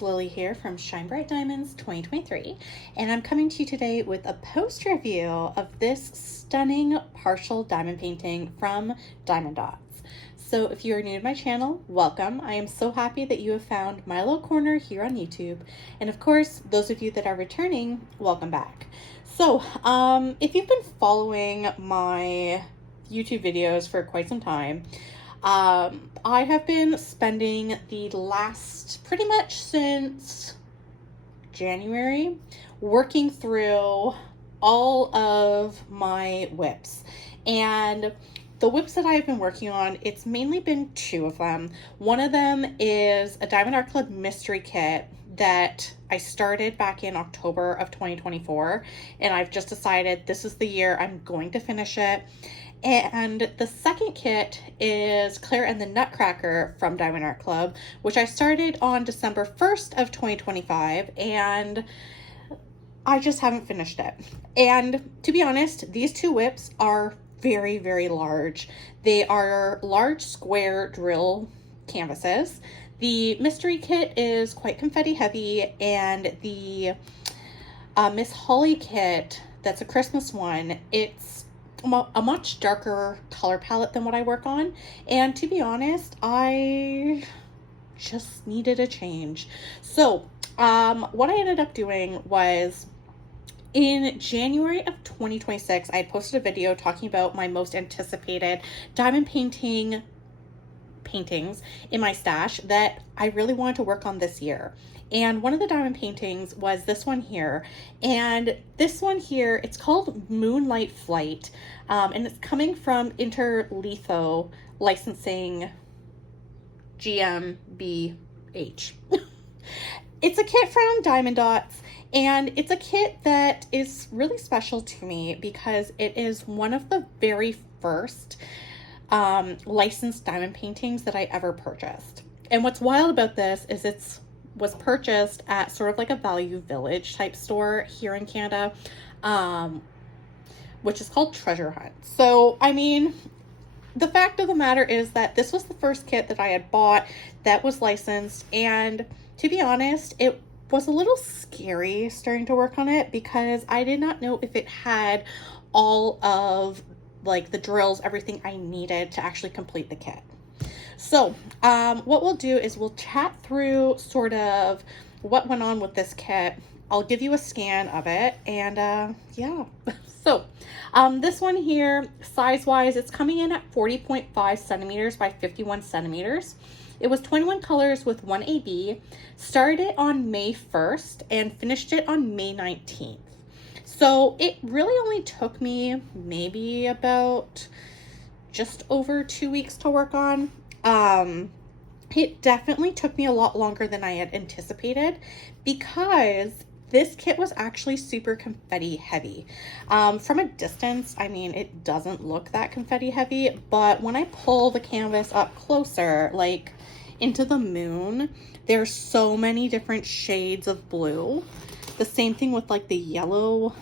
it's Lily here from Shine Bright Diamonds 2023, and I'm coming to you today with a post review of this stunning partial diamond painting from Dotz. So if you are new to my channel, welcome. I am so happy that you have found my little corner here on YouTube, and of course, those of you that are returning, welcome back. So if you've been following my YouTube videos for quite some time, I have been spending the last, pretty much since January, working through all of my whips. And the whips that I've been working on, it's mainly been two of them. One of them is a Diamond Art Club mystery kit that I started back in October of 2024, and I've just decided this is the year I'm going to finish it. And the second kit is Claire and the Nutcracker from Diamond Art Club, which I started on December 1st of 2025, and I just haven't finished it. And to be honest, these two whips are very, very large. They are large square drill canvases. The mystery kit is quite confetti heavy, and the Miss Holly kit, that's a Christmas one, it's a much darker color palette than what I work on. And to be honest, I just needed a change. So what I ended up doing was, in January of 2026, I posted a video talking about my most anticipated diamond paintings in my stash that I really wanted to work on this year. And one of the diamond paintings was this one here. And this one here, it's called Moonlight Flight. And it's coming from Interlitho Licensing GmbH. It's a kit from Diamond Dotz, and it's a kit that is really special to me because it is one of the very first licensed diamond paintings that I ever purchased. And what's wild about this is was purchased at sort of like a Value Village type store here in Canada, which is called Treasure Hunt. So, I mean, the fact of the matter is that this was the first kit that I had bought that was licensed, and to be honest, it was a little scary starting to work on it because I did not know if it had all of like the drills, everything I needed to actually complete the kit. So what we'll do is we'll chat through sort of what went on with this kit. I'll give you a scan of it, and yeah. So this one here, size wise, it's coming in at 40.5 centimeters by 51 centimeters. It was 21 colors with 1 AB, started it on May 1st and finished it on May 19th. So it really only took me maybe about just over 2 weeks to work on. It definitely took me a lot longer than I had anticipated because this kit was actually super confetti heavy. From a distance, I mean, it doesn't look that confetti heavy, but when I pull the canvas up closer, like into the moon, there's so many different shades of blue. The same thing with like the yellow,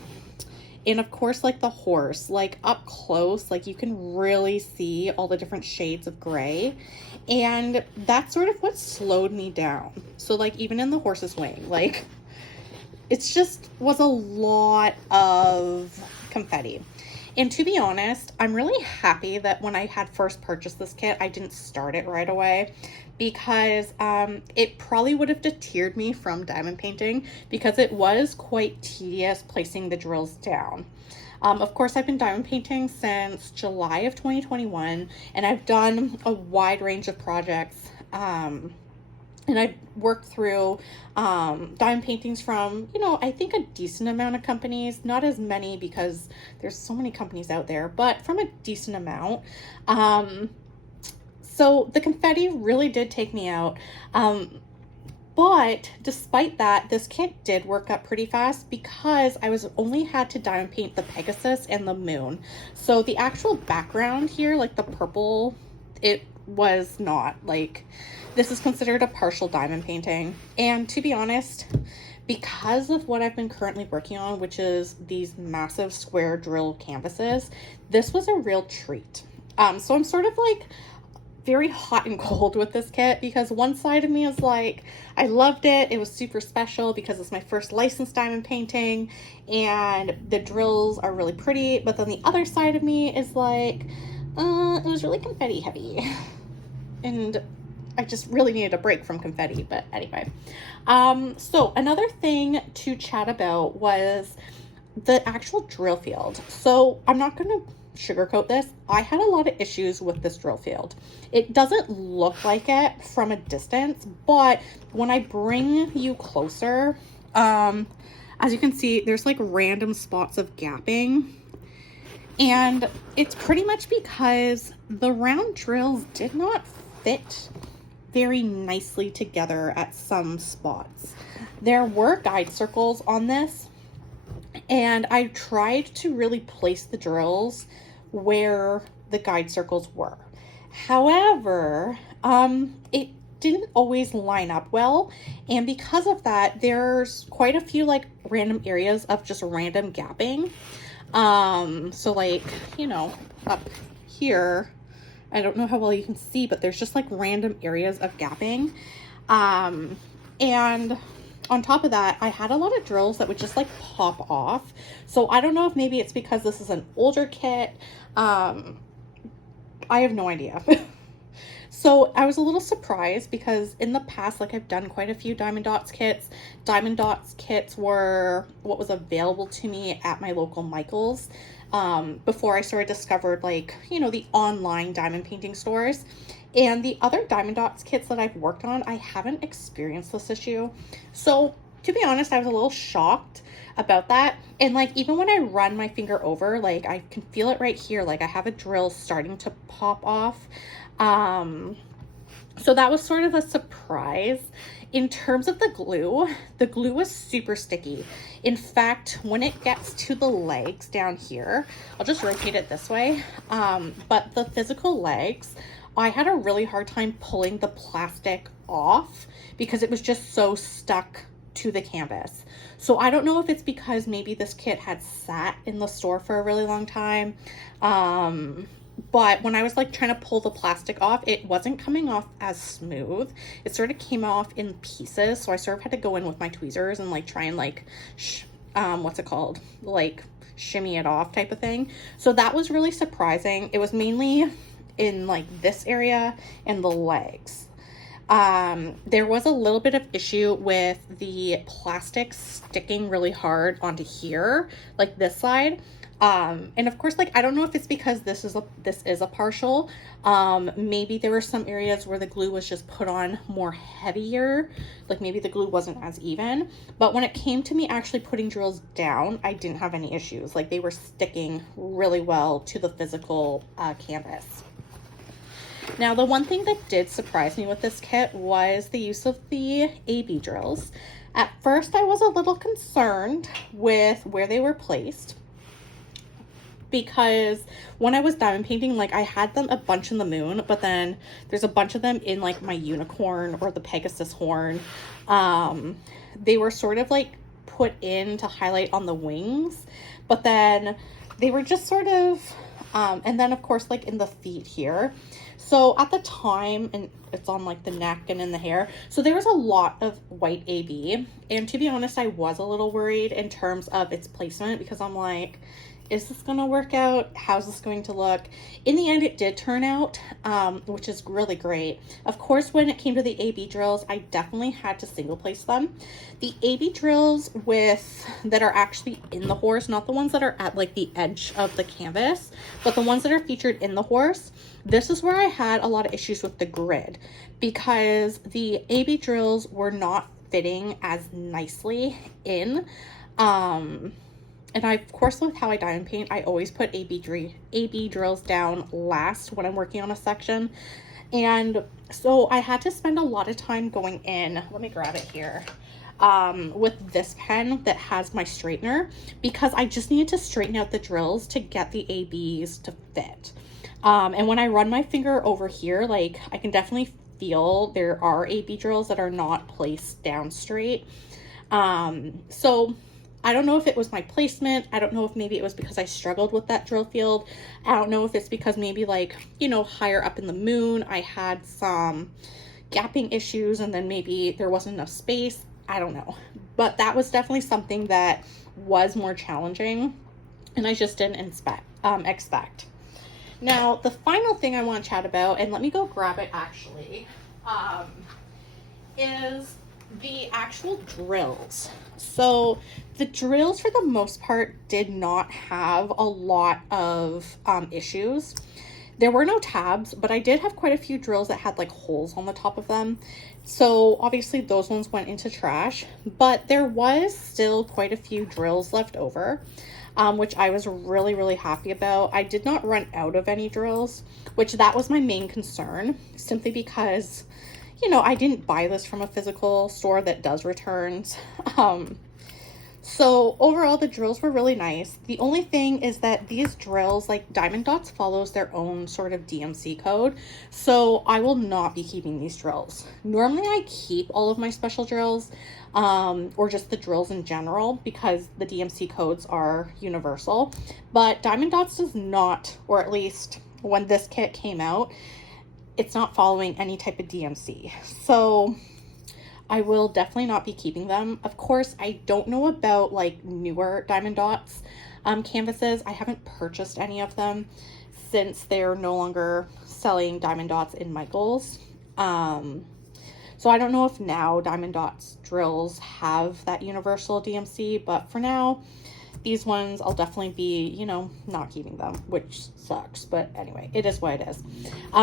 and of course like the horse, like up close, like you can really see all the different shades of gray. And that's sort of what slowed me down. So like even in the horse's wing, like it's just was a lot of confetti. And to be honest, I'm really happy that when I had first purchased this kit, I didn't start it right away, because it probably would have deterred me from diamond painting because it was quite tedious placing the drills down. Of course, I've been diamond painting since July of 2021, and I've done a wide range of projects. And I've worked through diamond paintings from, I think a decent amount of companies, not as many because there's so many companies out there, but from a decent amount. So the confetti really did take me out. But despite that, this kit did work up pretty fast because I only had to diamond paint the Pegasus and the moon. So the actual background here, like the purple, it was not like, this is considered a partial diamond painting. And to be honest, because of what I've been currently working on, which is these massive square drill canvases, this was a real treat. So I'm sort of like very hot and cold with this kit, because one side of me is like, I loved it. It was super special because it's my first licensed diamond painting and the drills are really pretty. But then the other side of me is like, it was really confetti heavy. And I just really needed a break from confetti. But anyway, so another thing to chat about was the actual drill field. So I'm not going to sugarcoat this. I had a lot of issues with this drill field. It doesn't look like it from a distance, but when I bring you closer, as you can see, there's like random spots of gapping, and it's pretty much because the round drills did not fit very nicely together at some spots. There were guide circles on this, and I tried to really place the drills where the guide circles were. However, it didn't always line up well. And because of that, there's quite a few like random areas of just random gapping. So like, you know, up here, I don't know how well you can see, but there's just like random areas of gapping. And on top of that, I had a lot of drills that would just like pop off. So I don't know if maybe it's because this is an older kit. I have no idea. So I was a little surprised because in the past, like I've done quite a few Diamond Dotz kits. Diamond Dotz kits were what was available to me at my local Michael's before I sort of discovered like, you know, the online diamond painting stores. And the other Diamond Dotz kits that I've worked on, I haven't experienced this issue. So to be honest, I was a little shocked about that. And like, even when I run my finger over, like I can feel it right here. Like I have a drill starting to pop off. So that was sort of a surprise. In terms of the glue was super sticky. In fact, when it gets to the legs down here, I'll just rotate it this way. But the physical legs, I had a really hard time pulling the plastic off because it was just so stuck to the canvas. So I don't know if it's because maybe this kit had sat in the store for a really long time. But when I was like trying to pull the plastic off, it wasn't coming off as smooth. It sort of came off in pieces. So I sort of had to go in with my tweezers and like try and like, what's it called? Like shimmy it off type of thing. So that was really surprising. It was mainly in like this area and the legs. There was a little bit of issue with the plastic sticking really hard onto here, like this side. And of course, like, I don't know if it's because this is a partial. Maybe there were some areas where the glue was just put on more heavier, like maybe the glue wasn't as even. But when it came to me actually putting drills down, I didn't have any issues. Like they were sticking really well to the physical canvas. Now, the one thing that did surprise me with this kit was the use of the AB drills. At first, I was a little concerned with where they were placed, because when I was diamond painting, like I had them a bunch in the moon, but then there's a bunch of them in like my unicorn or the Pegasus horn. They were sort of like put in to highlight on the wings, but then they were just sort of, and then of course, like in the feet here. So at the time, and it's on like the neck and in the hair, so there was a lot of white AB. And to be honest, I was a little worried in terms of its placement, because I'm like, is this going to work out? How's this going to look? In the end, it did turn out, which is really great. Of course, when it came to the AB drills, I definitely had to single place them. The AB drills that are actually in the horse, not the ones that are at like the edge of the canvas, but the ones that are featured in the horse. This is where I had a lot of issues with the grid, because the AB drills were not fitting as nicely in. And I, of course, with how I diamond paint, I always put AB drills down last when I'm working on a section. And so I had to spend a lot of time going in. Let me grab it here. With this pen that has my straightener, because I just needed to straighten out the drills to get the ABs to fit. And when I run my finger over here, like I can definitely feel there are AB drills that are not placed down straight. So I don't know if it was my placement. I don't know if maybe it was because I struggled with that drill field. I don't know if it's because maybe like, you know, higher up in the moon, I had some gapping issues and then maybe there wasn't enough space. I don't know. But that was definitely something that was more challenging and I just didn't expect. Now, the final thing I want to chat about, and let me go grab it actually, is the actual drills. So the drills for the most part did not have a lot of issues. There were no tabs, but I did have quite a few drills that had like holes on the top of them. So obviously those ones went into trash, but there was still quite a few drills left over, which I was really, really happy about. I did not run out of any drills, which that was my main concern, simply because, you know, I didn't buy this from a physical store that does returns. So overall, the drills were really nice. The only thing is that these drills, like Diamond Dotz follows their own sort of DMC code. So I will not be keeping these drills. Normally I keep all of my special drills, or just the drills in general, because the DMC codes are universal. But Diamond Dotz does not, or at least when this kit came out, it's not following any type of DMC. So I will definitely not be keeping them. Of course, I don't know about like newer Diamond Dotz canvases. I haven't purchased any of them since they're no longer selling Diamond Dotz in Michaels. So I don't know if now Diamond Dotz drills have that universal DMC, but for now, these ones I'll definitely be, you know, not keeping them, which sucks, but anyway, it is what it is.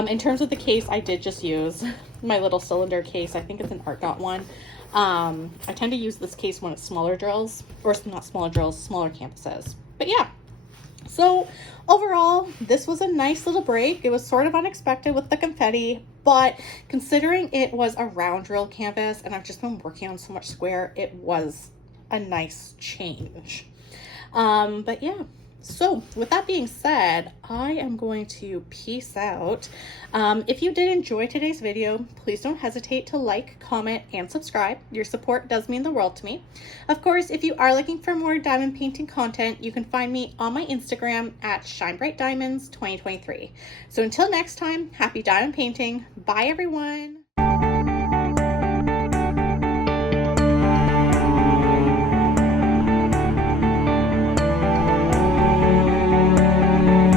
In terms of the case, I did just use my little cylinder case. I think it's an Art Dot one. I tend to use this case when it's smaller drills, or not smaller drills, smaller canvases. But yeah, so overall, this was a nice little break. It was sort of unexpected with the confetti, but considering it was a round drill canvas and I've just been working on so much square, it was a nice change. But yeah, so with that being said, I am going to peace out. If you did enjoy today's video, please don't hesitate to like, comment, and subscribe. Your support does mean the world to me. Of course, if you are looking for more diamond painting content, you can find me on my Instagram at ShineBrightDiamonds2023. So until next time, happy diamond painting. Bye everyone.